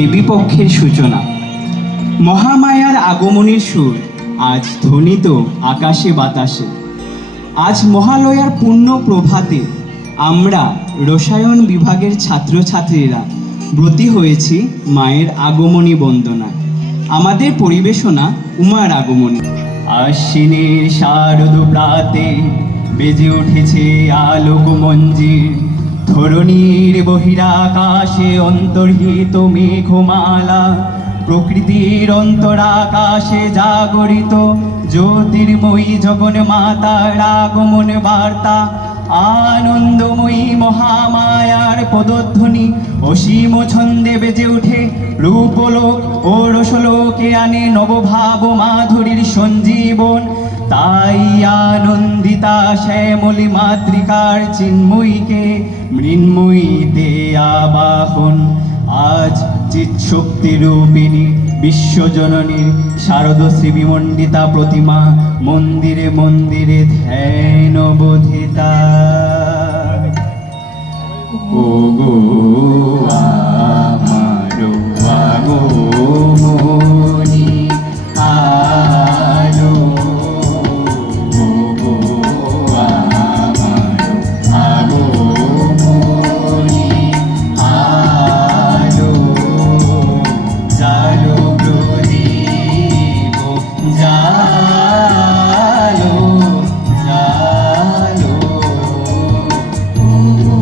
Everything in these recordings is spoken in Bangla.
দেবীপক্ষের সূচনা। মহামায়ার আগমনের সুর আজ ধ্বনিত আকাশে বাতাসে। আজ মহালয়ার পূর্ণ প্রভাতে আমরা রসায়ন বিভাগের ছাত্রছাত্রীরা ব্রতী হয়েছি মায়ের আগমনী বন্দনায়। আমাদের পরিবেশনা উমার আগমনী। আশ্বিনের শারদ প্রাতে বেজে উঠেছে আলোক মঞ্জির, ধরণীর বহিরাকাশে অন্তর্হিত মেঘমালা, প্রকৃতির অন্তরাকাশে জাগরিত জ্যোতির্ময়ী জগন মাতার আগমন বার্তা। আনন্দময়ী মহামায়ার পদধ্বনি অসীম ছন্দে বেজে উঠে রূপলোক ও রসলোকে আনে নবভাব মাধুরীর সঞ্জীবন। তাই আনন্দিতা শ্যামলী মাতৃকার চিন্ময়ীকে মৃন্ময়ীতে আবাহন। আজ চিৎশক্তি রূপিণী বিশ্বজননী শারদ শ্রীবিমণ্ডিতা প্রতিমা মন্দিরে মন্দিরে ধ্যান বোধিতা। ও গো আমারো আগমনী আলো, ও গো আমারো আগমনী আলো, জালো প্রদীপ জালো জালো, ও গো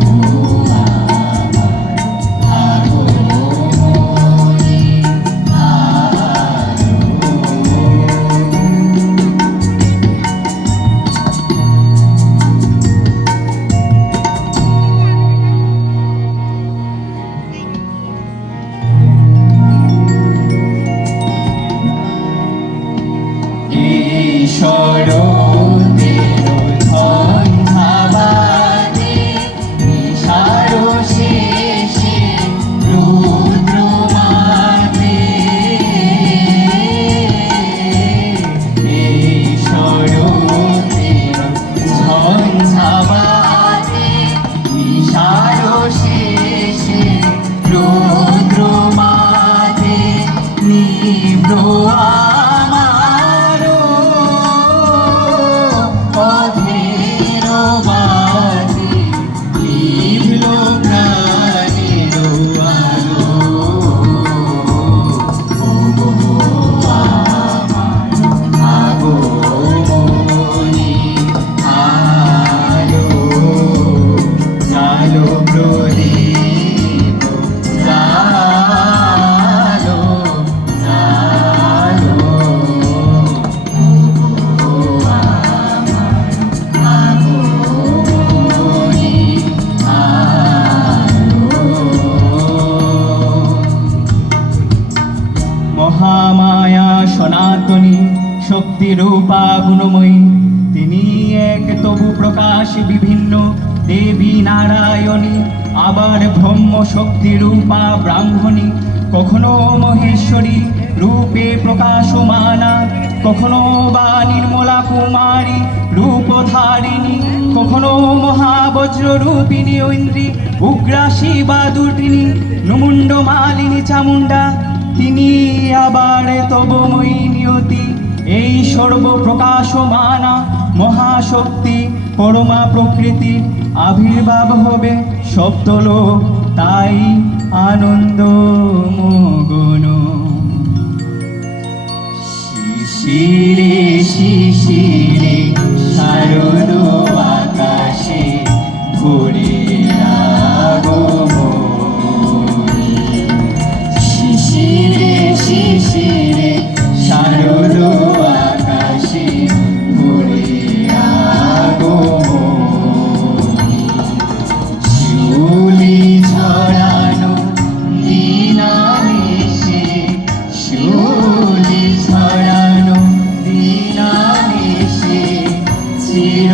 মহামায়া সনাতনী শক্তিরূপা গুণময়ী, তিনি এক তবু প্রকাশ বিভিন্ন দেবী নারায়ণী, আবার ব্রহ্ম শক্তিরূপা ব্রাহ্মণী, কখনো মহেশ্বরী রূপে প্রকাশমানা, কখনো বা নির্মলা কুমারী রূপধারিণী, কখনো মহাবজ্র রূপিণী ঐন্দ্রী উগ্রা শিবা দুর্দিনী নুমুণ্ড মালিনী চামুণ্ডা। তিনি আবার তবময়ী নিয়তি, এই সর্বপ্রকাশমানা মহাশক্তি পরমা প্রকৃতি আবির্ভাব হবে সপ্তলোক, তাই আনন্দ মগন। শিশিরে শিশিরে শারদ আকাশে ভোরে আগমনী, শিশিরে শিশিরে শারদ আকাশে ভোরে আগমনী, শিউলি ছড়ানো দিনাবেশে, শিউলি ছড়ানো দিনাবেশে চির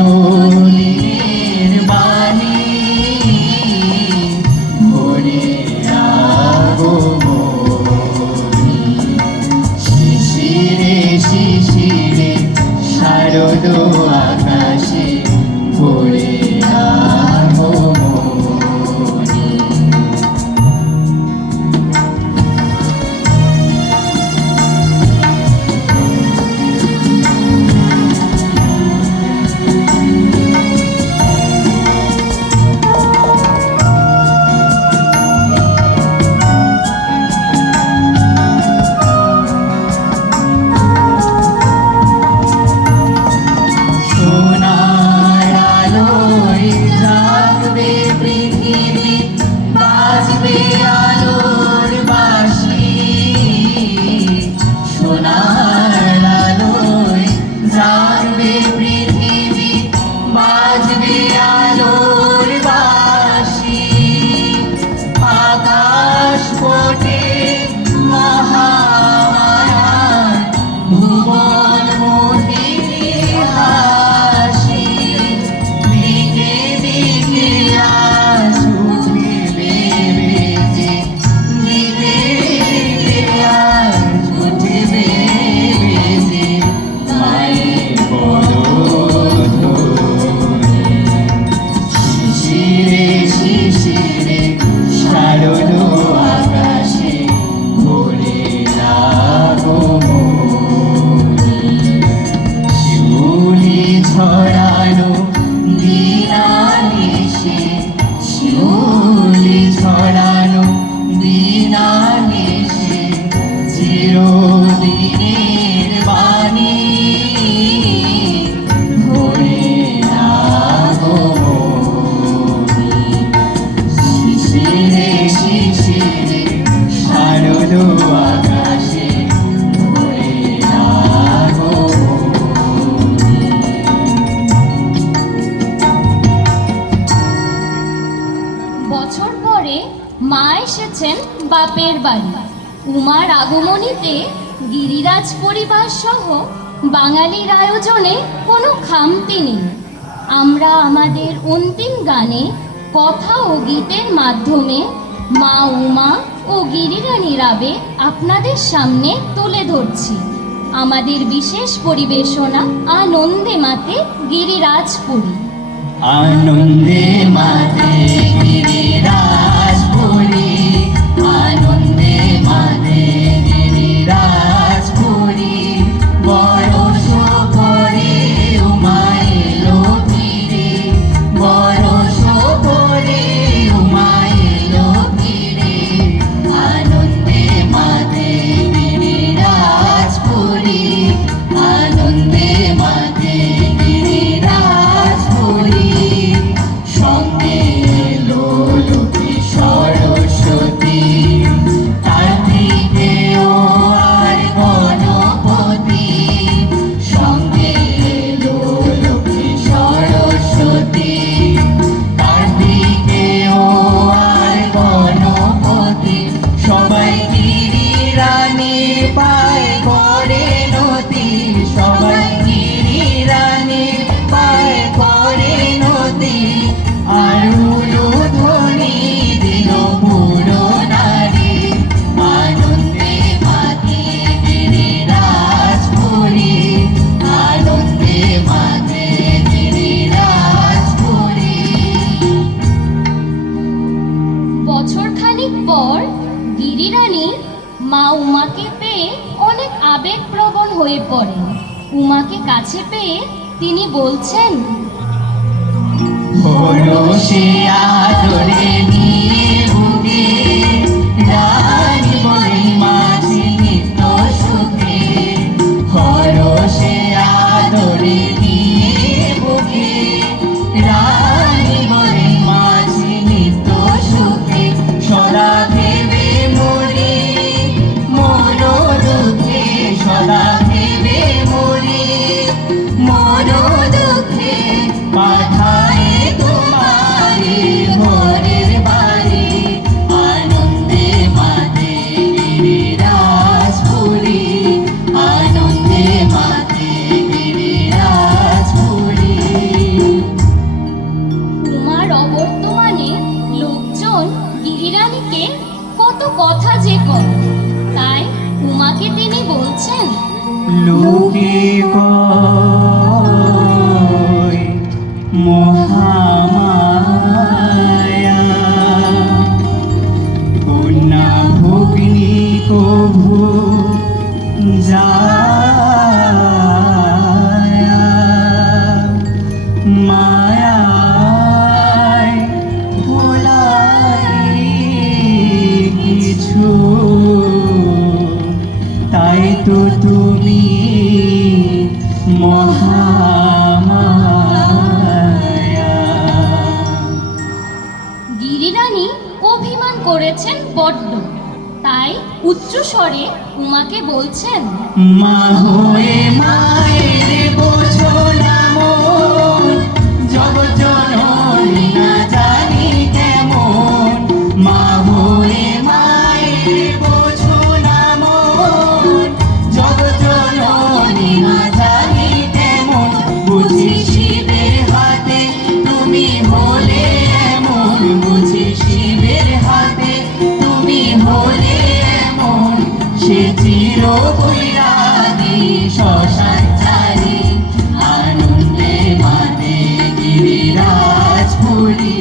বাপের বাড়ি। উমার আগমনীতে গিরিরাজ পরিবার সহ বাঙালির আয়োজনে কোনো খামতি নেই। আমরা আমাদের অন্তিম গানে কথা ও গীতের মাধ্যমে মা উমা ও গিরিরানীর আবেগ আপনাদের সামনে তুলে ধরছি। আমাদের বিশেষ পরিবেশনা আনন্দে মাতে গিরিরাজপুরী। আনন্দে মাতে গিরিরাজপুরী, আনন্দে মাতে গিরিরাজপুরী। বরষ করে উমা এলো ফিরে, বরষ করে উমা এলো ফিরে। আনন্দে মাতে গিরিরাজপুরী, আনন্দে মাতে গিরিরাজপুরী। সঙ্গে এলো লক্ষ্মী সরস্বতী, কার্তিকেয় আর গণপতি। সঙ্গে এলো লক্ষ্মী সরস্বতী, কার্তিকেয় আর গণপতি। সবাই গিরিরানীর পায়ে করে নতি, সবাই গিরিরানীর পায়ে করে নতি। আর উলুধ্বনি দিল পুরো নারী, আনন্দে মাতে গিরিরাজপুরী, আনন্দে মাতে গিরিরাজপুরী। বছরখানিক পর গিরিরানী মা উমাকে পেয়ে অনেক আবেগপ্রবণ হয়ে পড়েন। উমাকে কাছে পেয়ে তিনি বলছেন, হরষে আদরে নিয়ে বুকে, রানী বলে মাঝি নিত্য সুখে। হরষে আদরে নিয়ে বুকে, রানী বলে মাঝি নিত্য সুখে। সদা ভেবে মরি মন দুঃখে, সদা ভেবে মরি মন দুঃখে। পাঠায় তোমারে ঘরের বাড়ি, আনন্দে মাতে গিরিরাজপুরী, আনন্দে মাতে গিরিরাজপুরী। উমার অবর্তমানে লোকজন গিরিরানীকে কত কথা যে কয়, তাই উমাকে তিনি বলছেন, লোকে কয় মহামায়া, কন্যা ভগ্নী কভু যায়া। মায়ায় ভোলাই কিছু, তাই তো তুমি মহামায়া। গিরিরানী অভিমান করেছেন বড্ড, তাই উচ্চস্বরে উমাকে বলছেন, মা হয়ে মায়ের বোঝো না মন, জগজ্জননী না জানি কেমন। মা হয়ে মায়ের বোঝো না মন, জগজ্জননী না জানি কেমন। বুঝি শিবের হাতে তুমি হলে এমন, বুঝি শিবের হাতে তুমি হলে এমন। সে চির বৈরাগী শ্মশান চারি, আনন্দে মাতে গিরিরাজপুরী,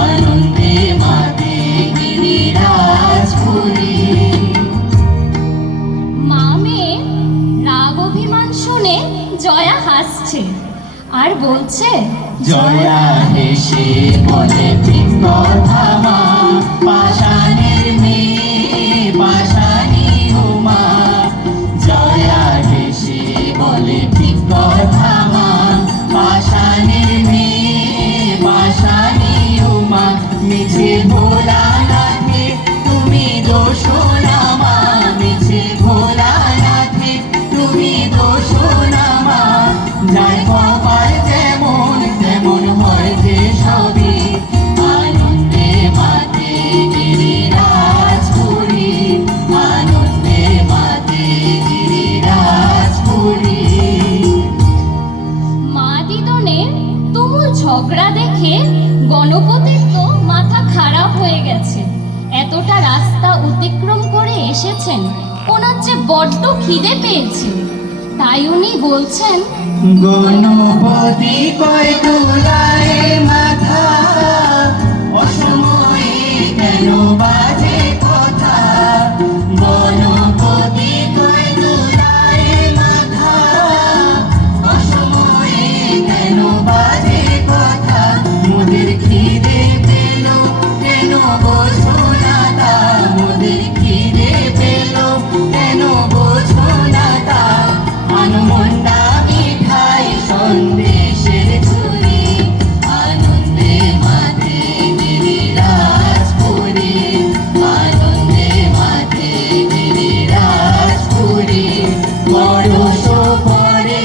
আনন্দে মাতে গিরিরাজপুরী। মা মেয়ে রাগ অভিমান শুনে জয়া হাসছে আর বলছে, জয়া হেসে বলে ঠিক কথা মা, পাষাণের মেয়ে পাষাণী উমা। জয়া হেসে বলে ঠিক কথা মা, পাষাণের মেয়ে পাষাণী উমা। মিছে ভোলানাথে তুমি দোষ না মা, মিছে ভোলানাথে তুমি দোষ না মা। যাই কপাল যেমন তেমন হয় যে সবই, আনন্দে মাতে গিরিরাজ। তুমুল ঝগড়া দেখে গণপতির তো মাথা খারাপ হয়ে গেছে। এতটা রাস্তা অতিক্রম করে এসেছেন, ওনার যে বড্ড খিদে পেয়েছে। তাই উনি বলছেন, গণপতি কয় তুলায় মাথা, অসময়ে কেন বাজে কথা। গণপতি কয় তুলায় মাথা, অসময়ে কেন বাজে কথা। মোদের খিদে পেল কেন বোঝো না তা, মোদের খিদে পেল কেন বোঝো না তা। আনমন্ডা মিঠাই সন্দেশের ঝুড়ি, আনন্দে মাঠে গিরিরাজপুরে, আনন্দে মাঠে গিরিরাজপুরে। বড় পরে